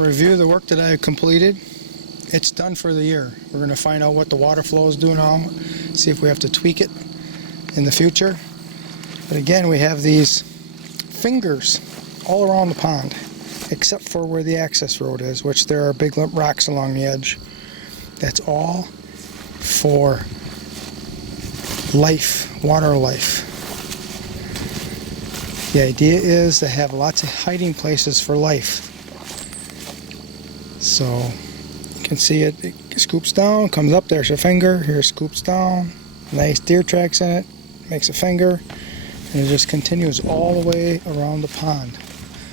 Review the work that I completed. It's done for the year. We're going to find out what the water flows do now, see if we have to tweak it in the future. But again, we have these fingers all around the pond, except for where the access road is, which there are big rocks along the edge. That's all for life, water life. The idea is to have lots of hiding places for life. So you can see it scoops down, comes up, there's a finger, here scoops down, nice deer tracks in it, makes a finger, and it just continues all the way around the pond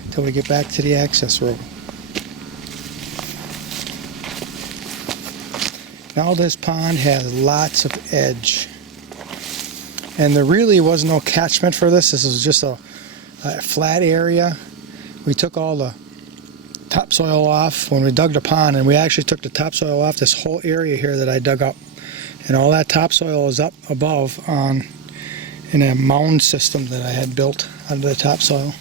until we get back to the access road. Now this pond has lots of edge, and there really was no catchment for this. This was just a flat area. We took all the topsoil off when we dug the pond, and we actually took the topsoil off this whole area here that I dug up, and all that topsoil is up above in a mound system that I had built out of the topsoil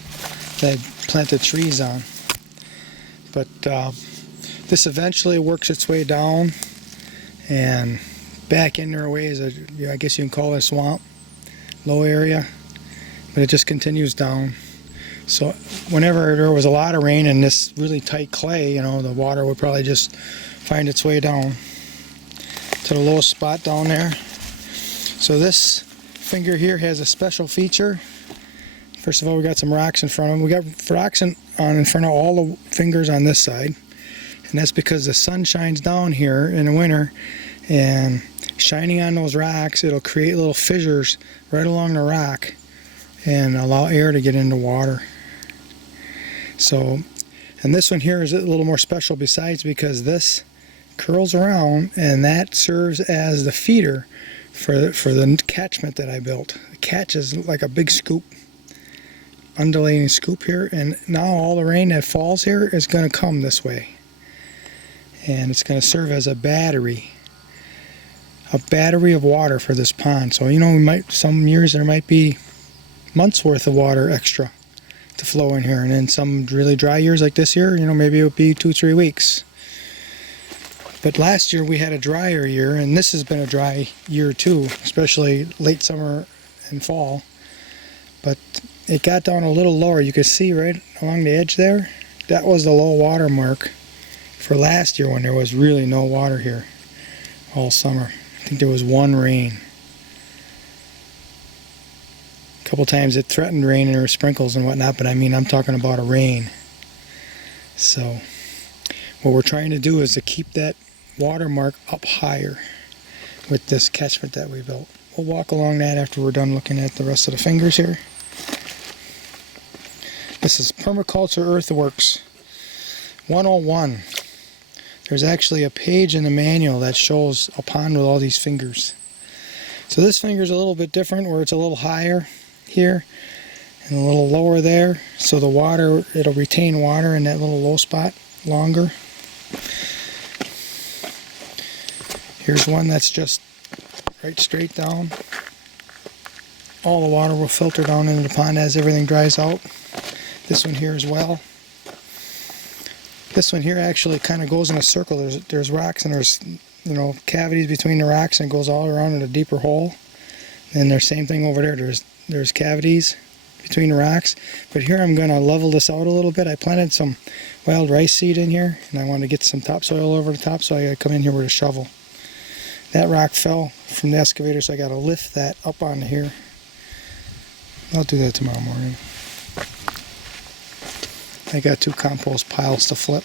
that I planted trees on. But this eventually works its way down and back in there ways, I guess you can call it a swamp, low area, but it just continues down. So whenever there was a lot of rain in this really tight clay, you know, the water would probably just find its way down to the lowest spot down there. So this finger here has a special feature. First of all, we got some rocks in front of them. We got rocks in front of all the fingers on this side, and that's because the sun shines down here in the winter, and shining on those rocks, it'll create little fissures right along the rock and allow air to get into water. So, and this one here is a little more special besides because this curls around, and that serves as the feeder for the catchment that I built. The catch is like a big scoop, undulating scoop here, and now all the rain that falls here is going to come this way, and it's going to serve as a battery of water for this pond. So you know, some years there might be months worth of water extra to flow in here, and then some really dry years like this year, you know, maybe it would be 2-3 weeks. But last year we had a drier year, and this has been a dry year too, especially late summer and fall. But it got down a little lower. You could see right along the edge there, that was the low water mark for last year when there was really no water here all summer. I think there was one rain. A couple times it threatened rain and there were sprinkles and whatnot, but I mean, I'm talking about a rain. So what we're trying to do is to keep that watermark up higher with this catchment that we built. We'll walk along that after we're done looking at the rest of the fingers here. This is Permaculture Earthworks 101. There's actually a page in the manual that shows a pond with all these fingers. So this finger is a little bit different, where it's a little higher here and a little lower there, so the water, it'll retain water in that little low spot longer. Here's one that's just right straight down. All the water will filter down into the pond as everything dries out. This one here as well. This one here actually kind of goes in a circle. There's rocks, and there's, you know, cavities between the rocks, and it goes all around in a deeper hole. And there's same thing over there. There's cavities between the rocks. But here I'm going to level this out a little bit. I planted some wild rice seed in here, and I wanted to get some topsoil over the top, so I got to come in here with a shovel. That rock fell from the excavator, so I got to lift that up onto here. I'll do that tomorrow morning. I got 2 compost piles to flip.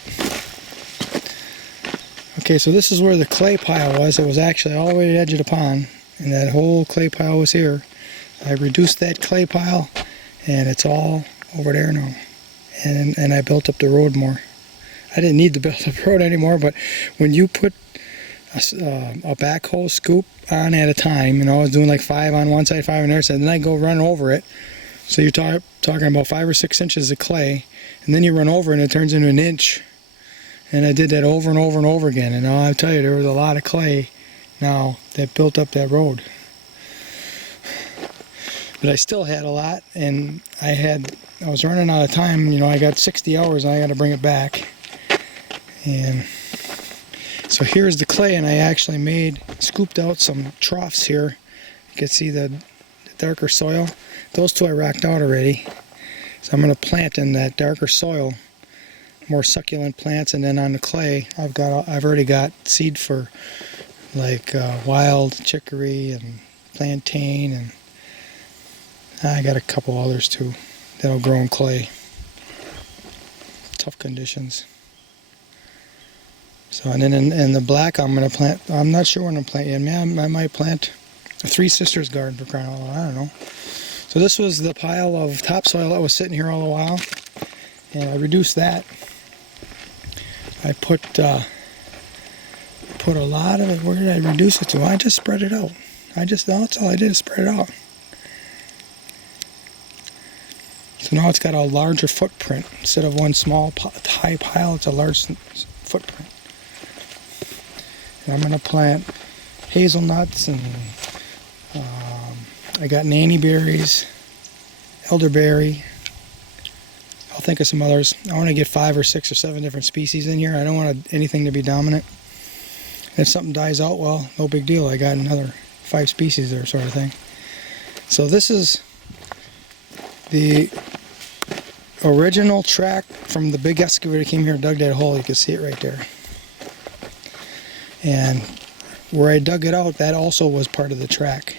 Okay, so this is where the clay pile was. It was actually all the way to the edge of the pond, and that whole clay pile was here. I reduced that clay pile, and it's all over there now. And I built up the road more. I didn't need to build up the road anymore, but when you put a backhoe scoop on at a time, you know, I was doing like 5 on one side, 5 on the other side, and then I go run over it. So you're talking about 5 or 6 inches of clay, and then you run over and it turns into an inch. And I did that over and over and over again, and I'll tell you, there was a lot of clay now that built up that road. But I still had a lot, and I was running out of time. You know, I got 60 hours and I got to bring it back. And so here's the clay, and I actually scooped out some troughs here. You can see the darker soil. Those two I rocked out already. So I'm going to plant in that darker soil more succulent plants, and then on the clay I've already got seed for like wild chicory and plantain, and I got a couple others too that'll grow in clay. Tough conditions. So, and then in the black I'm going to plant, I'm not sure when I'm planting yet. I might plant a Three Sisters garden for crying out loud, I don't know. So this was the pile of topsoil that was sitting here all the while, and I reduced that. I put a lot of it. Where did I reduce it to? I just spread it out. That's all I did is spread it out. So now it's got a larger footprint. Instead of one small high pile, it's a large footprint. And I'm going to plant hazelnuts, and I got nanny berries, elderberry. I'll think of some others. I want to get 5 or 6 or 7 different species in here. I don't want anything to be dominant. If something dies out, well, no big deal. I got another 5 species there, sort of thing. So this is the original track from the big excavator that came here and dug that hole. You can see it right there. And where I dug it out, that also was part of the track.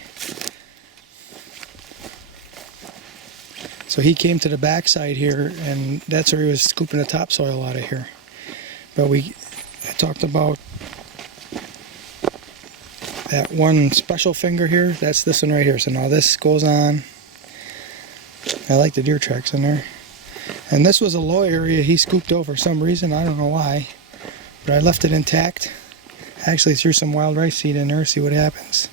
So he came to the backside here, and that's where he was scooping the topsoil out of here. But I talked about that one special finger here. That's this one right here. So now this goes on. I like the deer tracks in there. And this was a low area he scooped out for some reason. I don't know why. But I left it intact. I actually threw some wild rice seed in there, see what happens.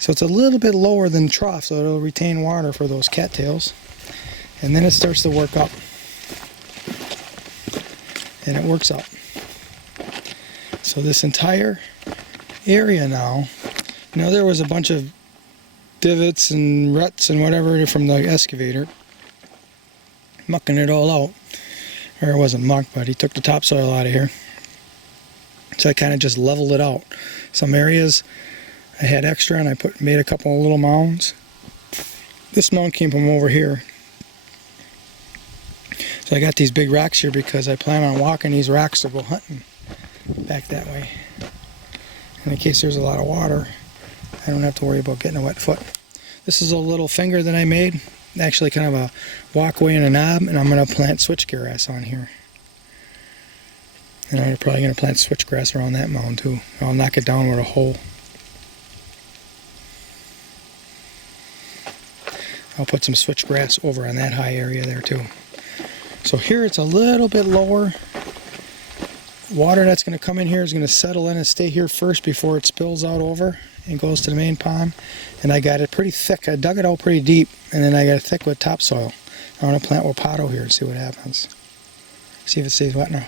So it's a little bit lower than the trough, so it'll retain water for those cattails. And then it starts to work up. And it works up. So this entire area now, there was a bunch of divots and ruts and whatever from the excavator, mucking it all out. Or it wasn't muck, but he took the topsoil out of here. So I kind of just leveled it out. Some areas I had extra, and I made a couple of little mounds. This mound came from over here. So I got these big rocks here because I plan on walking these rocks to go hunting back that way. And in case there's a lot of water, I don't have to worry about getting a wet foot. This is a little finger that I made, actually kind of a walkway and a knob, and I'm going to plant switchgrass on here. And I'm probably going to plant switchgrass around that mound too. I'll knock it down with a hoe. I'll put some switchgrass over on that high area there too. So here it's a little bit lower. Water that's going to come in here is going to settle in and stay here first before it spills out over and goes to the main pond. And I got it pretty thick. I dug it out pretty deep, and then I got it thick with topsoil. I want to plant Wapato here and see what happens. See if it stays wet now.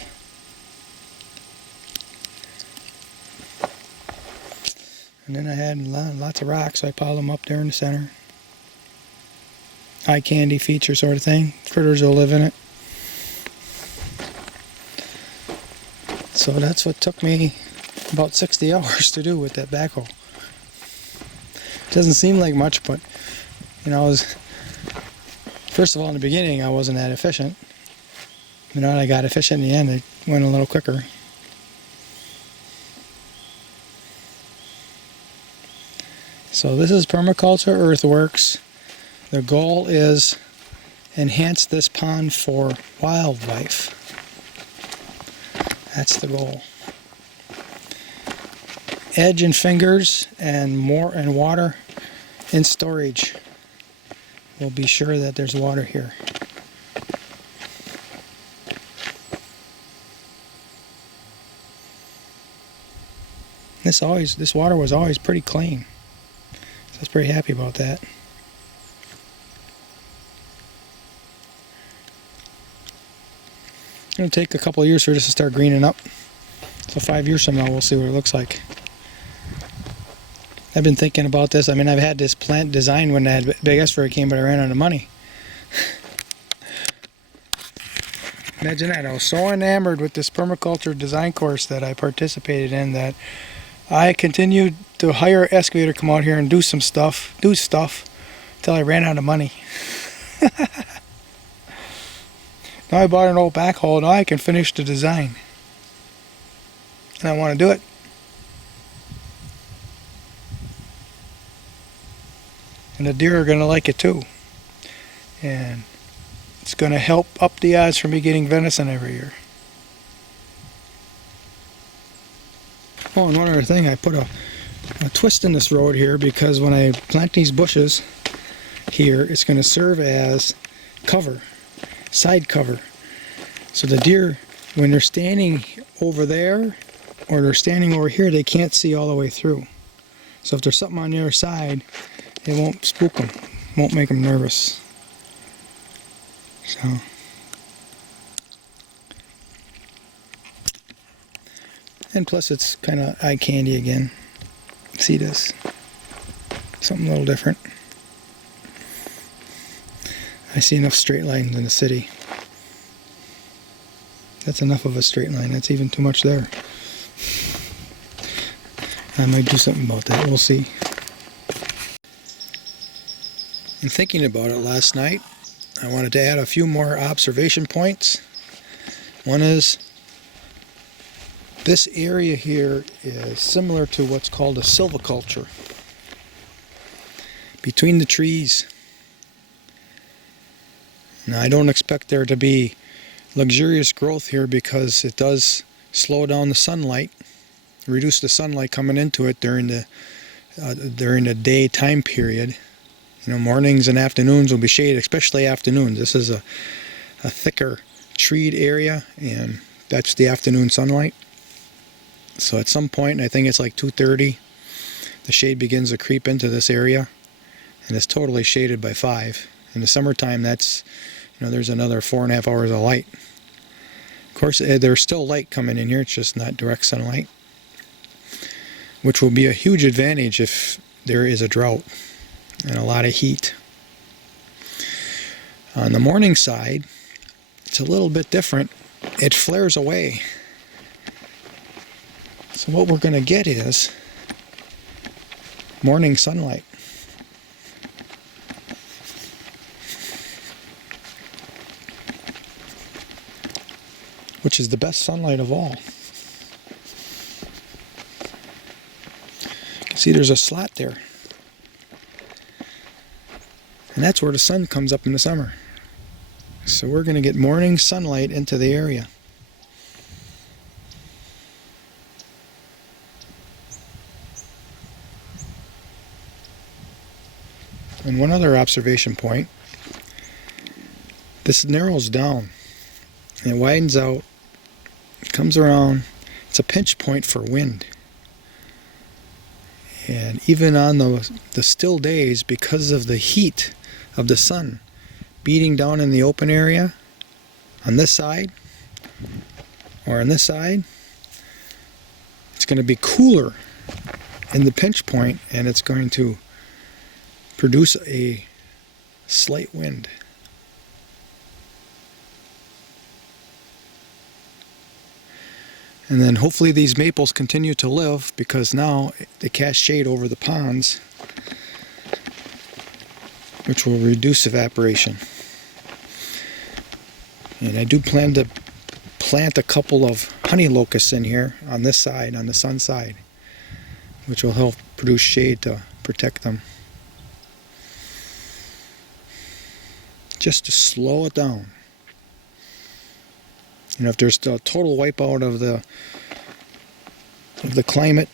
And then I had lots of rocks, so I piled them up there in the center. Eye candy feature sort of thing. Critters will live in it. So that's what took me about 60 hours to do with that backhoe. It doesn't seem like much, but first of all, in the beginning I wasn't that efficient. I got efficient in the end. It went a little quicker. So this is Permaculture Earthworks. The goal is enhance this pond for wildlife. That's the goal. Edge and fingers and water in storage. We'll be sure that there's water here. This water was always pretty clean. So I was pretty happy about that. It's going to take a couple of years for this to start greening up. So 5 years from now we'll see what it looks like. I've been thinking about this. I've had this plant designed when I had Big S came, but I ran out of money. Imagine that. I was so enamored with this permaculture design course that I participated in that I continued to hire an excavator to come out here and do stuff until I ran out of money. Now I bought an old backhoe. Now I can finish the design. And I want to do it. And the deer are going to like it too. And it's going to help up the odds for me getting venison every year. Oh, and one other thing, I put a twist in this road here because when I plant these bushes here, it's going to serve as cover, side cover. So the deer, when they're standing over there or they're standing over here, they can't see all the way through. So if there's something on the other side, it won't spook them, won't make them nervous. So, and plus it's kind of eye candy again. See this? Something a little different. I see enough straight lines in the city. That's enough of a straight line. That's even too much there. I might do something about that. We'll see. In thinking about it last night, I wanted to add a few more observation points. One is this area here is similar to what's called a silviculture. Between the trees. Now I don't expect there to be luxurious growth here because it does slow down the sunlight, reduce the sunlight coming into it during the day time period. You know, mornings and afternoons will be shaded, especially afternoons. This is a thicker treed area, and that's the afternoon sunlight. So at some point, I think it's like 2:30, the shade begins to creep into this area, and it's totally shaded by 5. In the summertime, that's, you know, there's another 4.5 hours of light. Of course, there's still light coming in here, it's just not direct sunlight, which will be a huge advantage if there is a drought and a lot of heat. On the morning side, it's a little bit different. It flares away. So what we're going to get is morning sunlight. Which is the best sunlight of all. You can see there's a slot there. And that's where the sun comes up in the summer. So we're going to get morning sunlight into the area. And one other observation point. This narrows down. And it widens out. It comes around. It's a pinch point for wind. And even on the still days, because of the heat of the sun beating down in the open area on this side or on this side, it's going to be cooler in the pinch point, and it's going to produce a slight wind. And then hopefully these maples continue to live, because now they cast shade over the ponds, which will reduce evaporation. And I do plan to plant a couple of honey locusts in here on this side, on the sun side, which will help produce shade to protect them. Just to slow it down. You know, if there's a total wipeout of the climate,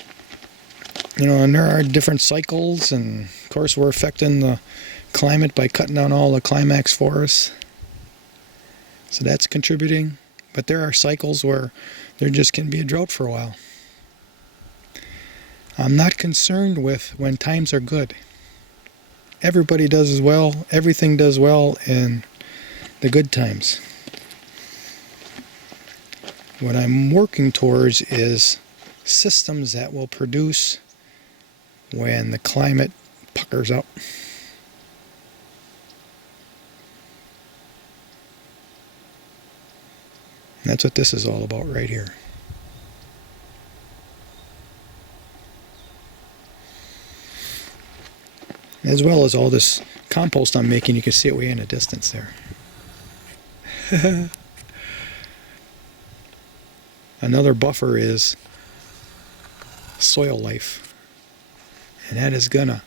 you know, and there are different cycles, and of course we're affecting the climate by cutting down all the climax forests. So that's contributing. But there are cycles where there just can be a drought for a while. I'm not concerned with when times are good. Everybody does as well. Everything does well in the good times. What I'm working towards is systems that will produce when the climate puckers up. And that's what this is all about right here. As well as all this compost I'm making, you can see it way in the distance there. Another buffer is soil life. And that is gonna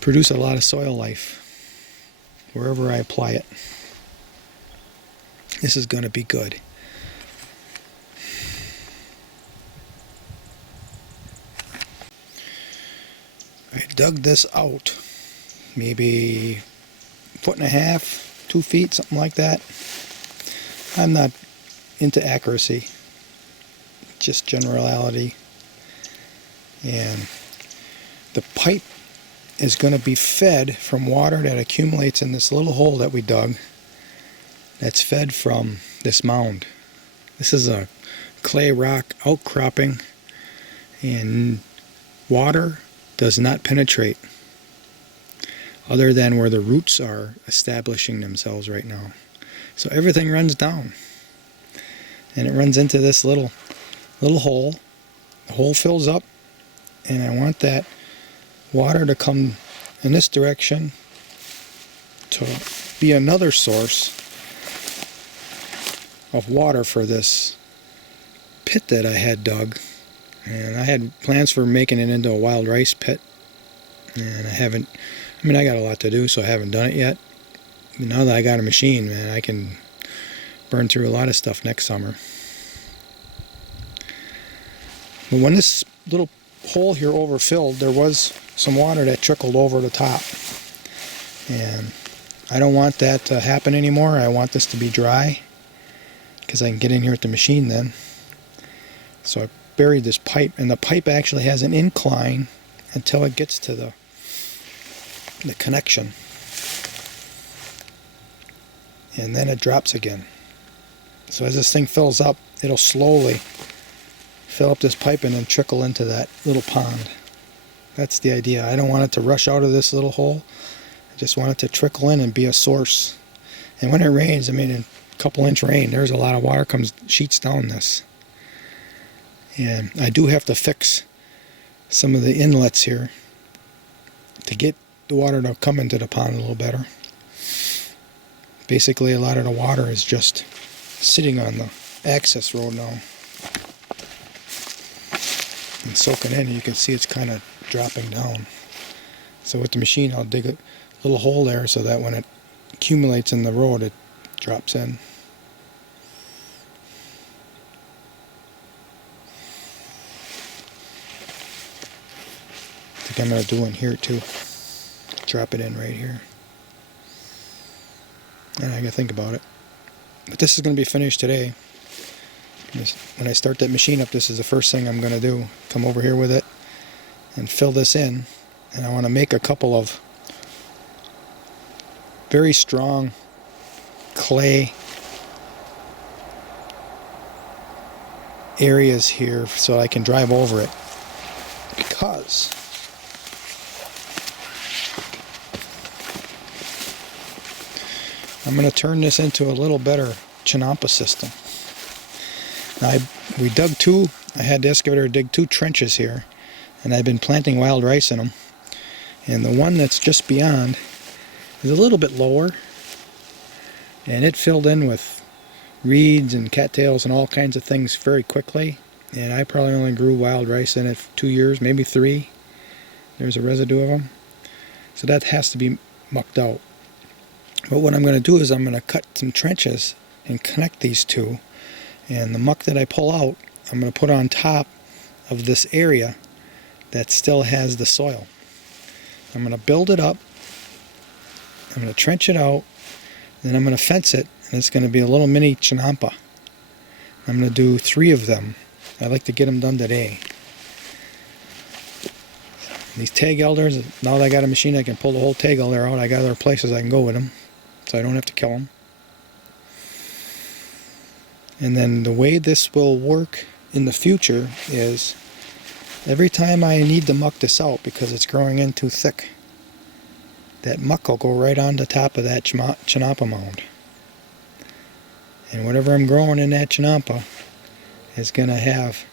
produce a lot of soil life wherever I apply it. This is gonna be good. I dug this out maybe 1.5 feet, 2 feet, something like that. I'm not into accuracy, just generality. And the pipe is going to be fed from water that accumulates in this little hole that we dug, that's fed from this mound. This is a clay rock outcropping, and water does not penetrate other than where the roots are establishing themselves right now. So everything runs down, and it runs into this little hole. The hole fills up, and I want that water to come in this direction to be another source of water for this pit that I had dug. And I had plans for making it into a wild rice pit, and I got a lot to do, so I haven't done it yet. But now that I got a machine, man, I can burn through a lot of stuff next summer. But when this little hole here overfilled, there was some water that trickled over the top, and I don't want that to happen anymore. I want this to be dry because I can get in here with the machine then. So I buried this pipe, and the pipe actually has an incline until it gets to the connection, and then it drops again. So as this thing fills up, it'll slowly fill up this pipe and then trickle into that little pond. That's the idea. I don't want it to rush out of this little hole. I just want it to trickle in and be a source. And when it rains, in a couple inch rain, there's a lot of water sheets down this. And I do have to fix some of the inlets here to get the water to come into the pond a little better. Basically, a lot of the water is just sitting on the access road now and soaking in. You can see it's kind of dropping down. So with the machine, I'll dig a little hole there so that when it accumulates in the road, it drops in. I think I'm going to do in here too. Drop it in right here. And I got to think about it. But this is going to be finished today. When I start that machine up, this is the first thing I'm going to do. Come over here with it and fill this in. And I want to make a couple of very strong clay areas here so I can drive over it. Because I'm going to turn this into a little better chinampa system. Now I had the excavator dig 2 trenches here, and I've been planting wild rice in them. And the one that's just beyond is a little bit lower, and it filled in with reeds and cattails and all kinds of things very quickly. And I probably only grew wild rice in it for 2 years, maybe 3. There's a residue of them. So that has to be mucked out. But what I'm going to do is I'm going to cut some trenches and connect these two. And the muck that I pull out, I'm going to put on top of this area that still has the soil. I'm going to build it up. I'm going to trench it out. Then I'm going to fence it. And it's going to be a little mini chinampa. I'm going to do 3 of them. I'd like to get them done today. These tag elders, now that I got a machine, I can pull the whole tag elder out. I got other places I can go with them, so I don't have to kill them. And then the way this will work in the future is every time I need to muck this out because it's growing in too thick, that muck will go right on the top of that chinampa mound. And whatever I'm growing in that chinampa is going to have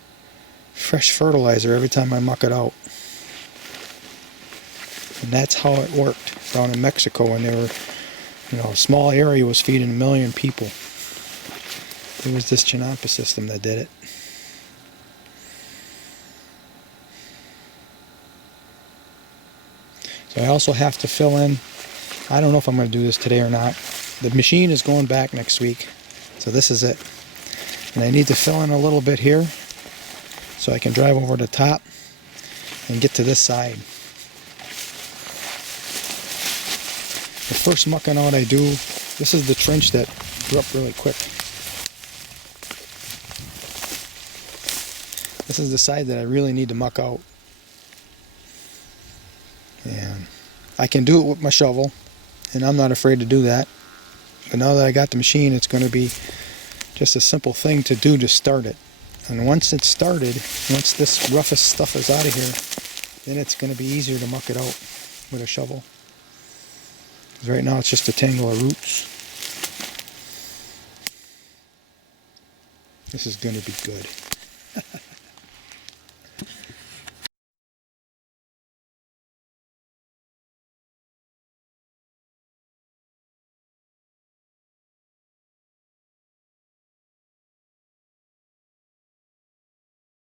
fresh fertilizer every time I muck it out. And that's how it worked down in Mexico when they were, a small area was feeding 1 million people. It was this chinampa system that did it. So I also have to fill in, I don't know if I'm going to do this today or not. The machine is going back next week, so this is it. And I need to fill in a little bit here so I can drive over the top and get to this side. The first mucking out I do, this is the trench that grew up really quick. This is the side that I really need to muck out. And I can do it with my shovel, and I'm not afraid to do that. But now that I got the machine, it's going to be just a simple thing to do to start it. And once it's started, once this roughest stuff is out of here, then it's going to be easier to muck it out with a shovel. Because right now it's just a tangle of roots. This is going to be good.